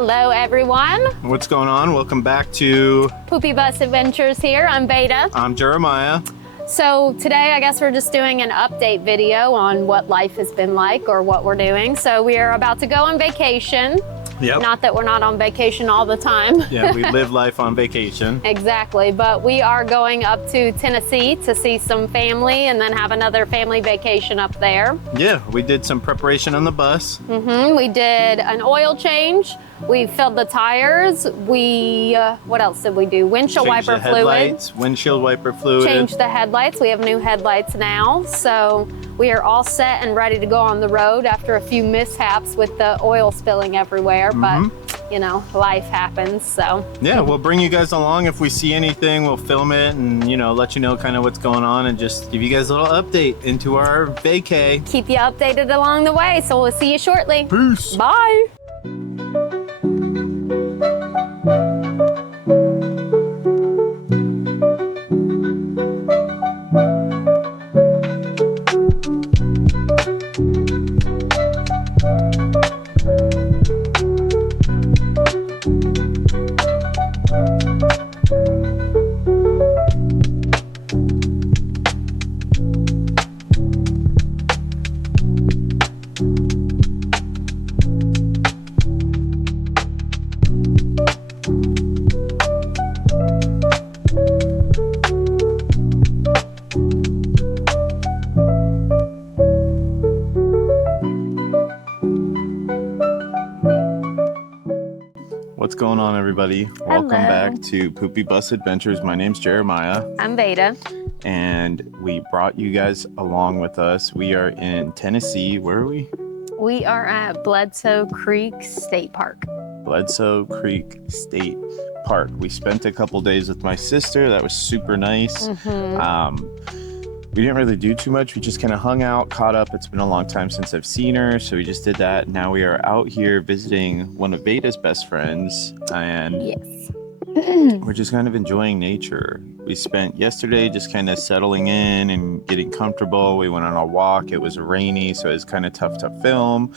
Hello everyone. What's going on? Welcome back to Poopy Bus Adventures here. I'm Vadah. I'm Jeremiah. So today I guess we're just doing an update video on what life has been like or what we're doing. So we are about to go on vacation. Yep. Not that we're not on vacation all the time. Yeah, we live life on vacation. Exactly, but we are going up to Tennessee to see some family and then have another family vacation up there. Yeah, we did some preparation on the bus. We did an oil change. We filled the tires. We, what else did we do? Windshield Changed wiper the fluid. headlights, windshield wiper fluid. Changed the headlights. We have new headlights now. So we are all set and ready to go on the road after a few mishaps with the oil spilling everywhere. But, you know, life happens, so. Yeah, we'll bring you guys along. If we see anything, we'll film it and, you know, let you know kind of what's going on and just give you guys a little update into our vacay. Keep you updated along the way, so we'll see you shortly. Peace. Bye. What's going on, everybody? Welcome back to Poopy Bus Adventures. My name's Jeremiah. I'm Vadah. And we brought you guys along with us. We are in Tennessee. Where are we? We are at Bledsoe Creek State Park. Bledsoe Creek State Park. We spent a couple days with my sister. That was super nice. We didn't really do too much. We just kind of hung out, caught up. It's been a long time since I've seen her, so we just did that. Now we are out here visiting one of Vadah's best friends, and Yes. we're just kind of enjoying nature. We spent yesterday just kind of settling in and getting comfortable. We went on a walk. It was rainy, so it was kind of tough to film.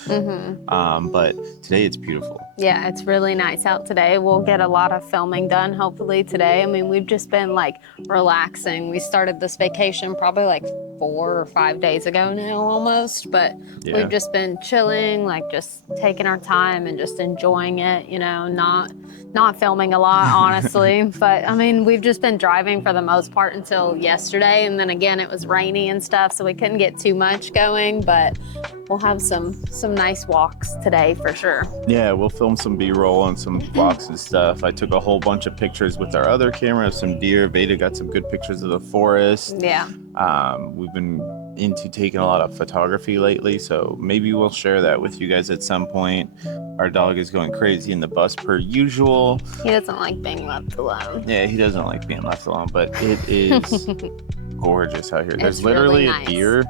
But today it's beautiful. Yeah, it's really nice out today. We'll get a lot of filming done hopefully today. I mean, we've just been like relaxing. We started this vacation probably like 4 or 5 days ago now almost, but we've just been chilling, like just taking our time and just enjoying it, you know, not filming a lot, honestly. But I mean, we've just been driving for the most part until yesterday. And then again, it was rainy and stuff, so we couldn't get too much going, but we'll have some nice walks today for sure. Yeah, we'll film some B-roll and some walks and stuff. I took a whole bunch of pictures with our other camera of some deer. Vadah got some good pictures of the forest. Yeah. We've been into taking a lot of photography lately, so maybe we'll share that with you guys at some point. Our dog is going crazy in the bus per usual. He doesn't like being left alone. Yeah, he doesn't like being left alone, but it is gorgeous out here. There's literally really nice. a deer.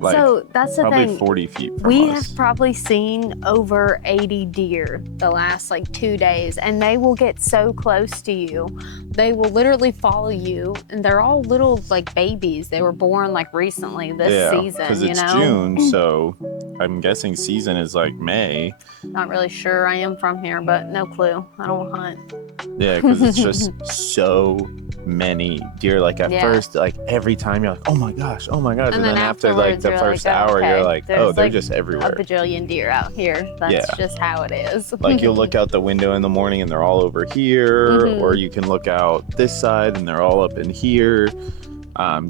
Like, so that's the probably thing. 40 feet from we us. have probably seen over 80 deer the last like 2 days, and they will get so close to you. They will literally follow you, and they're all little like babies. They were born like recently this season, because you it's know? June, so I'm guessing season is like May. Not really sure. I am from here, but no clue. I don't hunt. Yeah, because it's just so many deer. Like at first, like every time you're like, oh my gosh, and then after like the first hour, you're like, oh, they're just everywhere. A bajillion deer out here. That's just how it is. Like you'll look out the window in the morning and they're all over here, or you can look out this side and they're all up in here.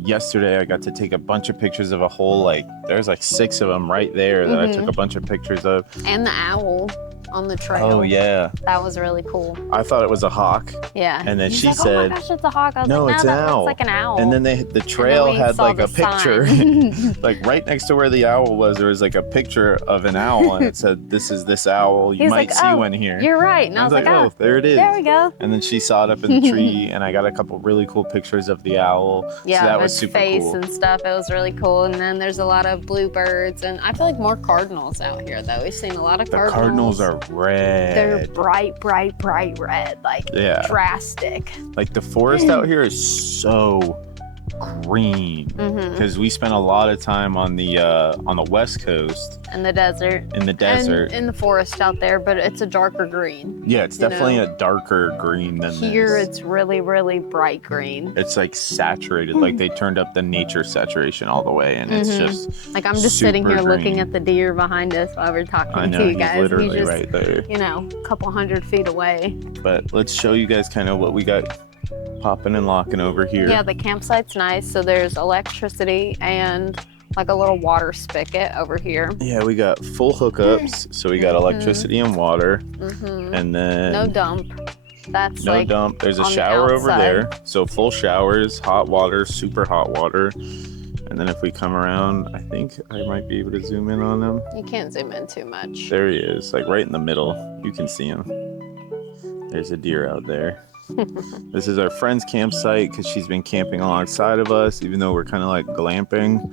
Yesterday I got to take a bunch of pictures of a whole, like there's like 6 of them right there that I took a bunch of pictures of. And the owl on the trail. Oh yeah. That was really cool. I thought it was a hawk. Yeah. And then she like, said, oh my gosh, it's a hawk. I was no, like, it's no, an that owl. looks like an owl. And then the trail had like a picture. Like right next to where the owl was, there was like a picture of an owl, and it said, this is this owl. You might see one here. You're right. And I was like, oh, there it is. There we go. And then she saw it up in the tree, and I got a couple really cool pictures of the owl. Yeah, so that was super face cool. And stuff. It was really cool. And then there's a lot of bluebirds, and I feel like more cardinals out here though. We've seen a lot of cardinals. The cardinals are red. They're bright red, like drastic. Like the forest out here is so green because we spent a lot of time on the West Coast in the desert and in the forest out there, but it's a darker green. Yeah, it's definitely a darker green than here. this. It's really, really bright green. It's like saturated, like they turned up the nature saturation all the way, and it's just like I'm just sitting here looking at the deer behind us while we're talking to you guys. He's literally just, right there. You know, a couple 100 feet away. But let's show you guys kind of what we got popping and locking over here. Yeah, the campsite's nice. So there's electricity and like a little water spigot over here. Yeah, we got full hookups. So we got electricity and water. And then no dump. That's no like dump. There's a shower over there. So full showers, hot water, super hot water. And then if we come around, I think I might be able to zoom in on him. You can't zoom in too much. There he is, like right in the middle. You can see him. There's a deer out there. This is our friend's campsite because she's been camping alongside of us, even though we're kind of like glamping.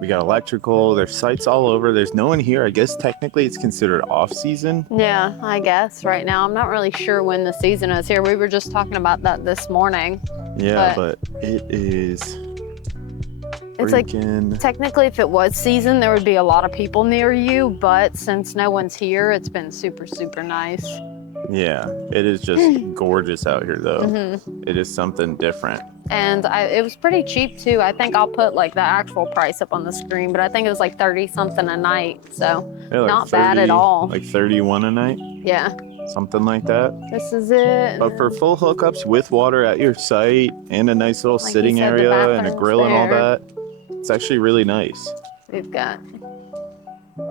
We got electrical. There's sites all over. There's no one here. I guess technically it's considered off season. Yeah, I guess right now. I'm not really sure when the season is here. We were just talking about that this morning. Yeah, but it is. It's like technically if it was season, there would be a lot of people near you, but since no one's here, it's been super, super nice. Yeah, it is just gorgeous out here though. It is something different. And it was pretty cheap too. I think I'll put like the actual price up on the screen, but I think it was like 30 something a night. So yeah, like not 30, bad at all. Like 31 a night? Yeah. Something like that. This is it. But for full hookups with water at your site and a nice little sitting area and a grill and all that, it's actually really nice. We've got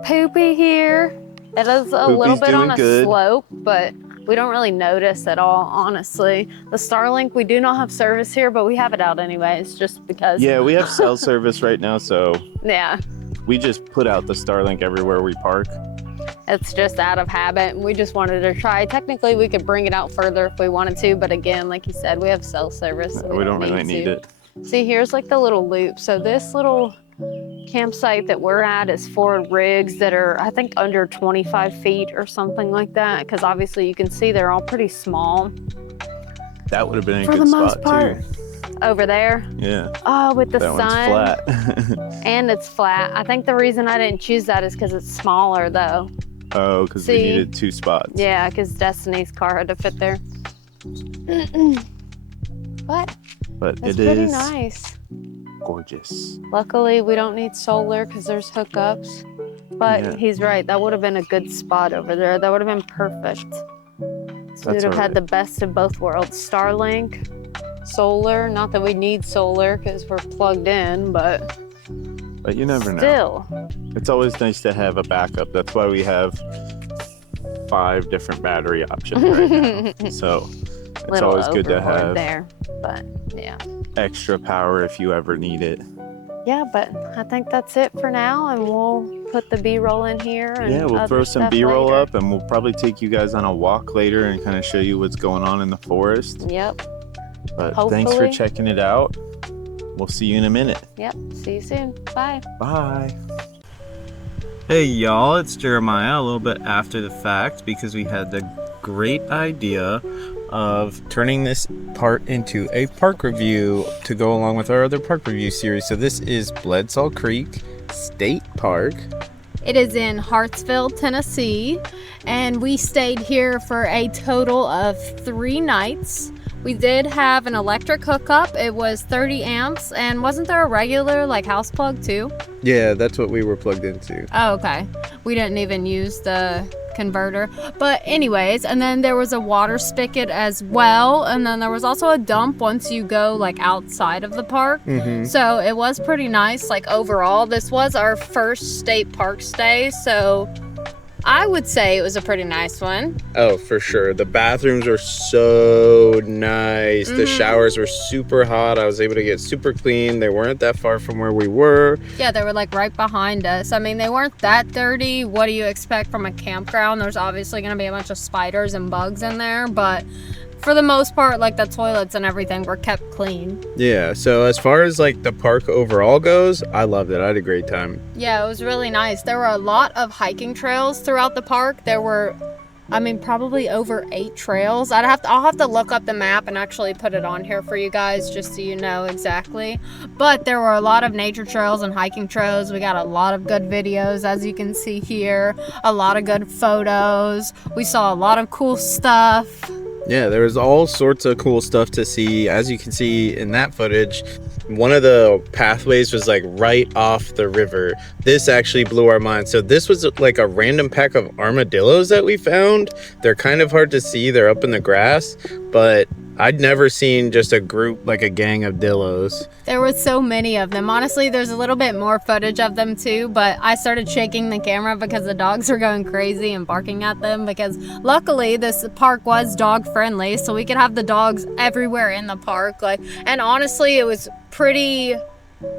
Poopy here. It is a little bit on a slope, but we don't really notice at all, honestly. The Starlink, we do not have service here, but we have it out anyways, just because. Yeah, we have cell service right now, so yeah, we just put out the Starlink everywhere we park. It's just out of habit, and we just wanted to try. Technically, we could bring it out further if we wanted to, but again, like you said, we have cell service. So we don't really need it. See, here's like the little loop. So this little campsite that we're at is for rigs that are, I think, under 25 feet or something like that, because obviously you can see they're all pretty small. That would have been a good spot too. Over there. Yeah. Oh, with the sun. That one's flat. And it's flat. I think the reason I didn't choose that is because it's smaller though. Oh, because we needed 2 spots. Yeah, because Destiny's car had to fit there. What? But it's pretty nice. Gorgeous. Luckily, we don't need solar because there's hookups. But he's right. That would have been a good spot over there. That would have been perfect. So we'd have had the best of both worlds. Starlink, solar. Not that we need solar because we're plugged in, but you never know. Still. It's always nice to have a backup. That's why we have 5 different battery options right now. So it's always good to have there. But yeah. Extra power if you ever need it. Yeah, but I think that's it for now, and we'll put the B-roll in here. And we'll throw some B-roll up, and we'll probably take you guys on a walk later and kind of show you what's going on in the forest. Yep. But thanks for checking it out. We'll see you in a minute. Yep. See you soon. Bye. Bye. Hey y'all, it's Jeremiah a little bit after the fact because we had the great idea of turning this part into a park review to go along with our other park review series. So this is Bledsoe Creek State Park. It is in Hartsville, Tennessee, and we stayed here for a total of 3 nights. We did have an electric hookup. It was 30 amps, and wasn't there a regular like house plug too? Yeah, that's what we were plugged into. Oh, okay. We didn't even use the converter, but anyways, and then there was a water spigot as well, and then there was also a dump once you go like outside of the park. So it was pretty nice. Like overall, this was our first state park stay, so I would say it was a pretty nice one. Oh, for sure. The bathrooms were so nice. The showers were super hot. I was able to get super clean. They weren't that far from where we were. Yeah, they were like right behind us. I mean, they weren't that dirty. What do you expect from a campground? There's obviously going to be a bunch of spiders and bugs in there, but for the most part, like the toilets and everything were kept clean. Yeah, so as far as like the park overall goes, I loved it. I had a great time. Yeah, it was really nice. There were a lot of hiking trails throughout the park. There were I mean, probably over 8 trails. I'll have to look up the map and actually put it on here for you guys just so you know exactly. But there were a lot of nature trails and hiking trails. We got a lot of good videos, as you can see here. A lot of good photos. We saw a lot of cool stuff. Yeah, there was all sorts of cool stuff to see. As you can see in that footage, one of the pathways was like right off the river. This actually blew our mind. So this was like a random pack of armadillos that we found. They're kind of hard to see. They're up in the grass, but I'd never seen just a group, like a gang of dillos. There was so many of them. Honestly, there's a little bit more footage of them too, but I started shaking the camera because the dogs were going crazy and barking at them, because luckily this park was dog friendly, so we could have the dogs everywhere in the park. And honestly, it was pretty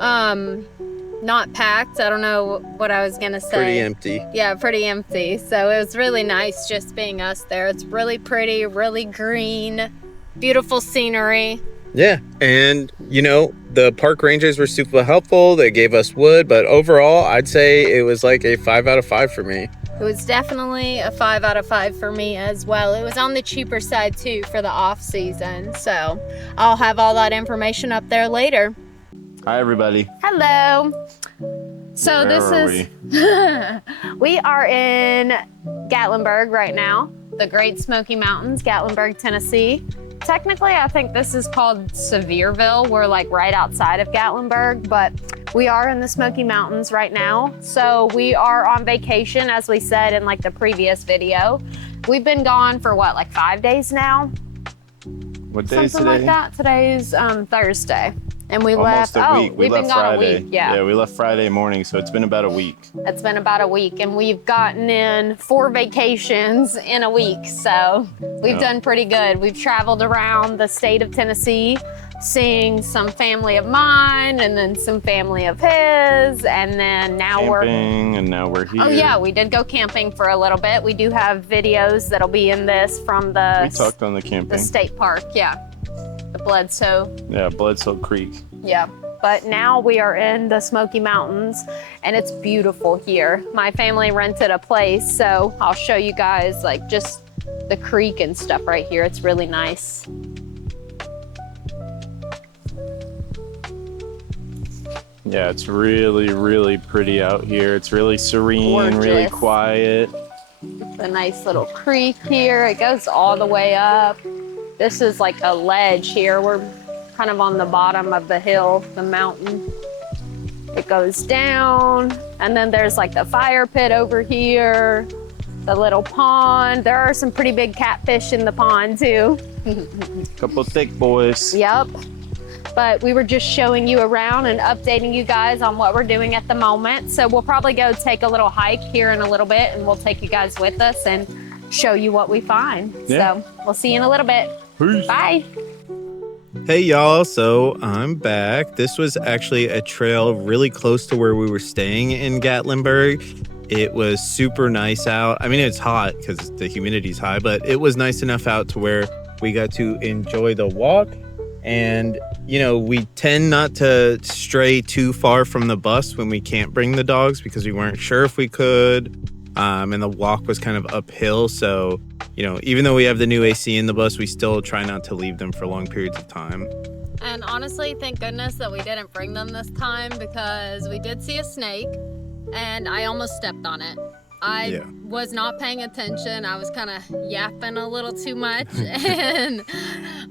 not packed. I don't know what I was gonna say. Pretty empty. Yeah, pretty empty. So it was really nice just being us there. It's really pretty, really green. Beautiful scenery. Yeah, and the park rangers were super helpful. They gave us wood, but overall I'd say it was like a 5 out of 5 for me. It was definitely a 5 out of 5 for me as well. It was on the cheaper side too for the off season, so I'll have all that information up there later. Hi, everybody. Hello. So we are in Gatlinburg right now, the Great Smoky Mountains, Gatlinburg, Tennessee. Technically, I think this is called Sevierville. We're like right outside of Gatlinburg, but we are in the Smoky Mountains right now. So we are on vacation, as we said in like the previous video. We've been gone for what, like 5 days now? What day is today? Something like that. Today's Thursday. And we Almost left, a week. we've been gone Friday. a week, yeah. We left Friday morning, so it's been about a week. It's been about a week, and we've gotten in 4 vacations in a week, so we've done pretty good. We've traveled around the state of Tennessee, seeing some family of mine, and then some family of his, and then now camping, and now we're here. Oh yeah, we did go camping for a little bit. We do have videos that'll be in this from We talked on the camping. the state park, yeah. The Bledsoe. Yeah, Bledsoe Creek. Yeah, but now we are in the Smoky Mountains, and it's beautiful here. My family rented a place, so I'll show you guys like just the creek and stuff right here. It's really nice. Yeah, it's really, really pretty out here. It's really serene, Gorgeous. really quiet. It's a nice little creek here. It goes all the way up. This is like a ledge here. We're kind of on the bottom of the hill, the mountain. It goes down, and then there's like the fire pit over here, the little pond. There are some pretty big catfish in the pond too. Couple thick boys. Yep. But we were just showing you around and updating you guys on what we're doing at the moment. So we'll probably go take a little hike here in a little bit, and we'll take you guys with us and show you what we find. Yeah. So we'll see you in a little bit. Peace. Bye. Hey y'all, so I'm back. This was actually a trail really close to where we were staying in Gatlinburg. It was super nice out. I mean, it's hot because the humidity's high, but it was nice enough out to where we got to enjoy the walk. And, we tend not to stray too far from the bus when we can't bring the dogs because we weren't sure if we could. And the walk was kind of uphill. So, even though we have the new AC in the bus, we still try not to leave them for long periods of time. And honestly, thank goodness that we didn't bring them this time, because we did see a snake and I almost stepped on it. I was not paying attention. I was kind of yapping a little too much and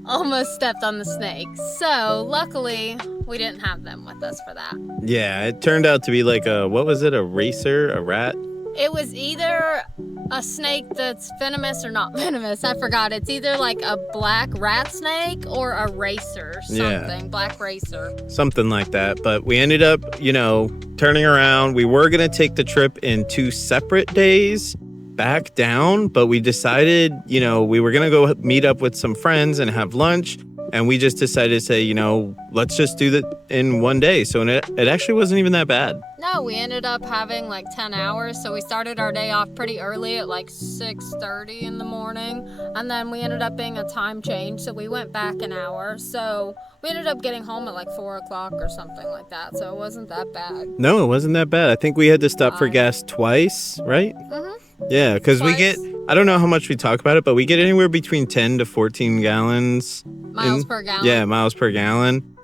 almost stepped on the snake. So luckily, we didn't have them with us for that. Yeah, it turned out to be like a racer, a rat? It was either a snake that's venomous or not venomous. I forgot. It's either like a black rat snake or a racer, something. Black racer. Something like that. But we ended up, turning around. We were going to take the trip in 2 separate days back down, but we decided, we were going to go meet up with some friends and have lunch. And we just decided to say, let's just do that in 1 day. So it actually wasn't even that bad. No, we ended up having like 10 hours. So we started our day off pretty early at like 6:30 in the morning. And then we ended up being a time change. So we went back an hour. So we ended up getting home at like 4 o'clock or something like that. So it wasn't that bad. No, it wasn't that bad. I think we had to stop for gas twice, right? Mm-hmm. Yeah, because I don't know how much we talk about it, but we get anywhere between 10 to 14 gallons. Miles per gallon. Yeah, miles per gallon.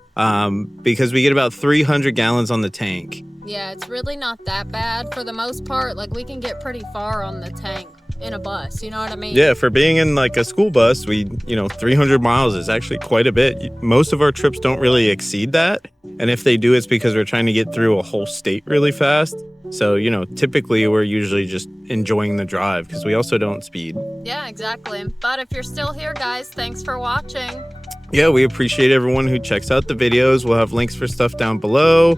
Because we get about 300 gallons on the tank. Yeah, it's really not that bad for the most part. Like, we can get pretty far on the tank in a bus, you know what I mean? Yeah, for being in like a school bus, 300 miles is actually quite a bit. Most of our trips don't really exceed that. And if they do, it's because we're trying to get through a whole state really fast. So, typically we're usually just enjoying the drive because we also don't speed. Yeah, exactly. But if you're still here, guys, thanks for watching. Yeah, we appreciate everyone who checks out the videos. We'll have links for stuff down below.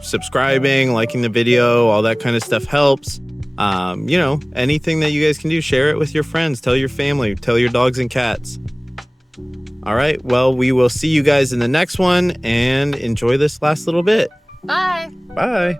Subscribing, liking the video, all that kind of stuff helps. Anything that you guys can do, share it with your friends, tell your family, tell your dogs and cats. All right, well, we will see you guys in the next one and enjoy this last little bit. Bye. Bye.